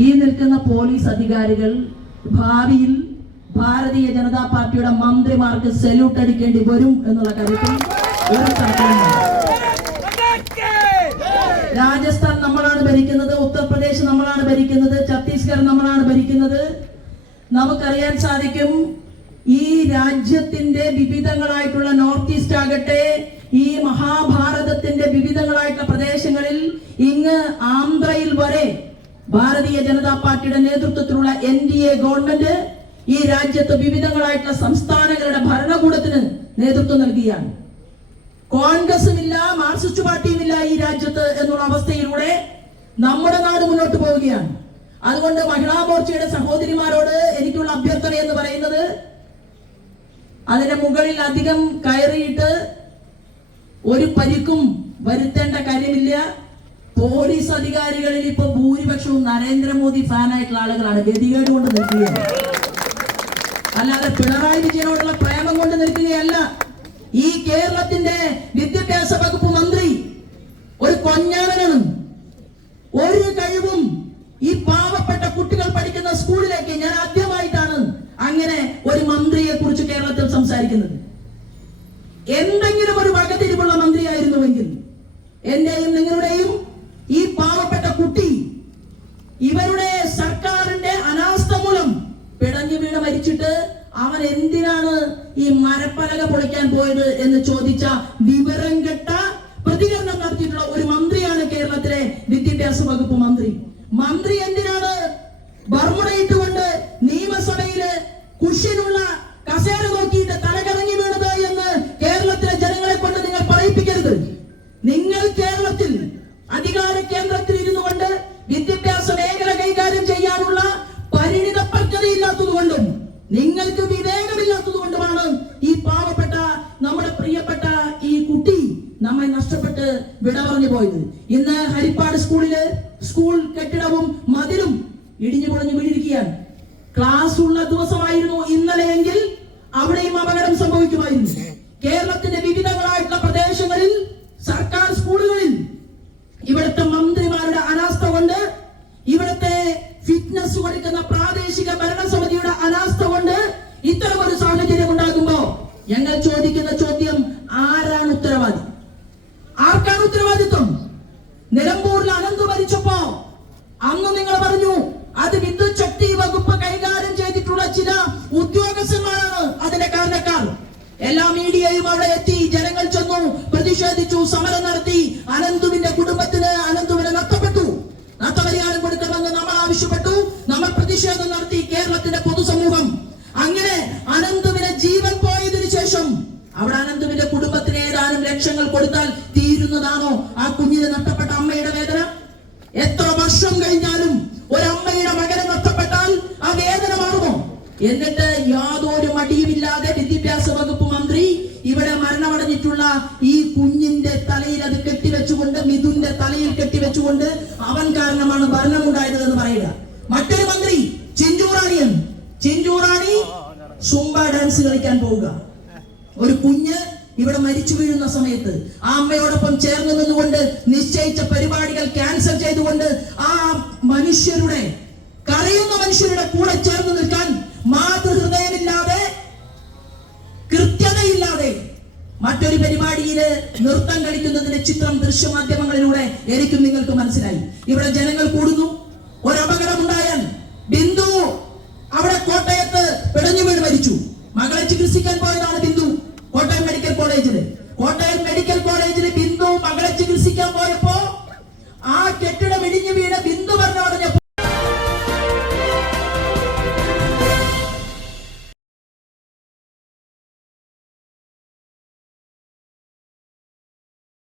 ഈ നിൽക്കുന്ന പോലീസ് അധികാരികൾ ഭാവിയിൽ ഭാരതീയ ജനതാ പാർട്ടിയുടെ മന്ത്രിമാർക്ക് സല്യൂട്ട് അടിക്കേണ്ടി വരും എന്നുള്ള കാര്യത്തിൽ ഒരു രാജസ്ഥാൻ നമ്മളാണ് ഭരിക്കുന്നത് ഉത്തർപ്രദേശ് നമ്മളാണ് ഭരിക്കുന്നത് ഛത്തീസ്ഗഡ് നമ്മളാണ് ഭരിക്കുന്നത്. നമുക്കറിയാൻ സാധിക്കും ഈ രാജ്യത്തിന്റെ വിവിധങ്ങളായിട്ടുള്ള നോർത്ത് ഈസ്റ്റ് ആകട്ടെ ഈ മഹാഭാരതത്തിന്റെ വിവിധങ്ങളായിട്ടുള്ള പ്രദേശങ്ങളിൽ ഇങ്ങ് ആന്ധ്രയിൽ വരെ ഭാരതീയ ജനതാ പാർട്ടിയുടെ നേതൃത്വത്തിലുള്ള എൻ ഡി എ ഗവൺമെന്റ് ഈ രാജ്യത്ത് വിവിധങ്ങളായിട്ടുള്ള സംസ്ഥാനങ്ങളുടെ ഭരണകൂടത്തിന് നേതൃത്വം നൽകുകയാണ് കോൺഗ്രസും ഇല്ല മാർക്സിസ്റ്റ് പാർട്ടിയും ഇല്ല ഈ രാജ്യത്ത് എന്നുള്ള അവസ്ഥയിലൂടെ നമ്മുടെ നാട് മുന്നോട്ട് പോവുകയാണ്. അതുകൊണ്ട് മഹിളാ മോർച്ചയുടെ സഹോദരിമാരോട് എനിക്കുള്ള അഭ്യർത്ഥന എന്ന് പറയുന്നത് അതിന്റെ മുകളിൽ അധികം കയറിയിട്ട് ഒരു പരിക്കും വരുത്തേണ്ട കാര്യമില്ല. പോലീസ് അധികാരികളിൽ ഇപ്പൊ ഭൂരിപക്ഷവും നരേന്ദ്രമോദി ഫാനായിട്ടുള്ള ആളുകളാണ്. ഗതികേട് കൊണ്ട് നിൽക്കുകയാണ്. അല്ലാതെ പിണറായി വിജയനോടുള്ള പ്രേമം കൊണ്ട് നിൽക്കുകയല്ല. ഈ കേരളത്തിന്റെ വിദ്യാഭ്യാസ വകുപ്പ് മന്ത്രി ഒരു കൊഞ്ഞാണനാണ് ഒരു കഴിവും ഈ പാവപ്പെട്ട കുട്ടികൾ പഠിക്കുന്ന സ്കൂളിലേക്ക് ഞാൻ ആദ്യമായിട്ടാണ് അങ്ങനെ ഒരു മന്ത്രിയെ കുറിച്ച് കേരളത്തിൽ സംസാരിക്കുന്നത്. എന്തെങ്കിലും ഒരു വകതിരിവുള്ള മന്ത്രിയായിരുന്നുവെങ്കിൽ എന്റെയും നിങ്ങളുടെയും എന്തിനാണ് ഈ മരപ്പലക പൊളിക്കാൻ പോയത് എന്ന് ചോദിച്ച വിവരം കെട്ട പ്രതികരണം നടത്തിയിട്ടുള്ള ഒരു മന്ത്രിയാണ് കേരളത്തിലെ വിദ്യാഭ്യാസ വകുപ്പ് മന്ത്രി. മന്ത്രി എന്തിനാണ് ബർമുടയിട്ടുകൊണ്ട് നിയമസഭയിൽ കുഷ്യനുള്ള നിങ്ങൾക്ക് വിവേകമില്ലാത്തത് കൊണ്ടുമാണ് ഈ പാവപ്പെട്ട നമ്മുടെ പ്രിയപ്പെട്ട ഈ കുട്ടി നമ്മെ നഷ്ടപ്പെട്ട് വിട പറഞ്ഞു പോയത്. ഇന്ന് ഹരിപ്പാട് സ്കൂളിൽ സ്കൂൾ കെട്ടിടവും മതിലും ഇടിഞ്ഞു പൊളിഞ്ഞു വീണിരിക്കുകയാണ്. ക്ലാസ് ഉള്ള ദിവസമായിരുന്നു ഇന്നലെയെങ്കിൽ അവിടെയും അപകടം സംഭവിക്കുമായിരുന്നു. കേരളത്തിന്റെ വിവിധങ്ങളായിട്ടുള്ള പ്രദേശങ്ങളിൽ സർക്കാർ സ്കൂളുകളിൽ ഇവിടുത്തെ മന്ത്രിമാരുടെ അനാസ്ഥ കൊണ്ട് ഇവിടുത്തെ ഫിറ്റ്നസ് കൊടുക്കുന്ന പ്രാദേശിക ഭരണസമിതിയുടെ പ്രതിഷേധിച്ചു സമരം നടത്തി. അനന്തുവിന്റെ കുടുംബത്തിന് അനന്തുവിനെ നഷ്ടപ്പെട്ടു. നഷ്ടപരിഹാരം കൊടുക്കണമെന്ന് നമ്മൾ ആവശ്യപ്പെട്ടു. നമ്മൾ പ്രതിഷേധം നടത്തി കേരളത്തിന്റെ പൊതുസമൂഹം. അങ്ങനെ അനന്തുവിനെ ജീവൻ പോയതിനു ശേഷം അവിടെ അനന്തുവിന്റെ കുടുംബത്തിന് ഏതാനും ലക്ഷങ്ങൾ കൊടുത്താൽ തീരുന്നതാണോ ആ കുഞ്ഞിന് നഷ്ടപ്പെട്ട അമ്മയുടെ വേദന? എത്ര വർഷം കഴിഞ്ഞാലും ഒരമ്മയുടെ മകനെ നഷ്ടപ്പെട്ടാൽ ആ വേദന മാറുമോ? എന്നിട്ട് യാതൊരു മടിയുമില്ലാതെ വിദ്യാഭ്യാസ വകുപ്പ് ഇവിടെ മരണമടഞ്ഞിട്ടുള്ള ഈ കുഞ്ഞിന്റെ തലയിൽ അത് കെട്ടിവെച്ചുകൊണ്ട് മിഥുന്റെ തലയിൽ കെട്ടിവെച്ചുകൊണ്ട് അവൻ കാരണമാണ് ഭരണമുണ്ടായത് എന്ന് പറയുക. മറ്റൊരു മന്ത്രി ചിഞ്ചൂറാണിയൻ ചിഞ്ചൂറാണി സുംബ ഡാൻസ് കളിക്കാൻ പോവുക. ഒരു കുഞ്ഞ് ഇവിടെ മരിച്ചു വീഴുന്ന സമയത്ത് ആ അമ്മയോടൊപ്പം ചേർന്ന് നിന്നുകൊണ്ട് നിശ്ചയിച്ച പരിപാടികൾ ക്യാൻസൽ ചെയ്തുകൊണ്ട് ആ മനുഷ്യരുടെ കരയുന്ന മനുഷ്യരുടെ കൂടെ ചേർന്ന് മറ്റൊരു പരിപാടിയിൽ നൃത്തം കളിക്കുന്നതിന്റെ ചിത്രം ദൃശ്യമാധ്യമങ്ങളിലൂടെ എനിക്കും നിങ്ങൾക്ക് മനസ്സിലായി. ഇവിടെ ജനങ്ങൾ കൂടുന്നു. ഒരു അപകടമുണ്ടായാൽ ബിന്ദു അവിടെ കോട്ടയത്ത് പിടഞ്ഞു വീട് മരിച്ചു. മകളെ ചികിത്സിക്കാൻ പോയതാണ് ബിന്ദു. കോട്ടയം മെഡിക്കൽ കോളേജിൽ. കോട്ടയം മെഡിക്കൽ കോളേജിൽ ബിന്ദു മകളെ ചികിത്സിക്കാൻ പോയപ്പോ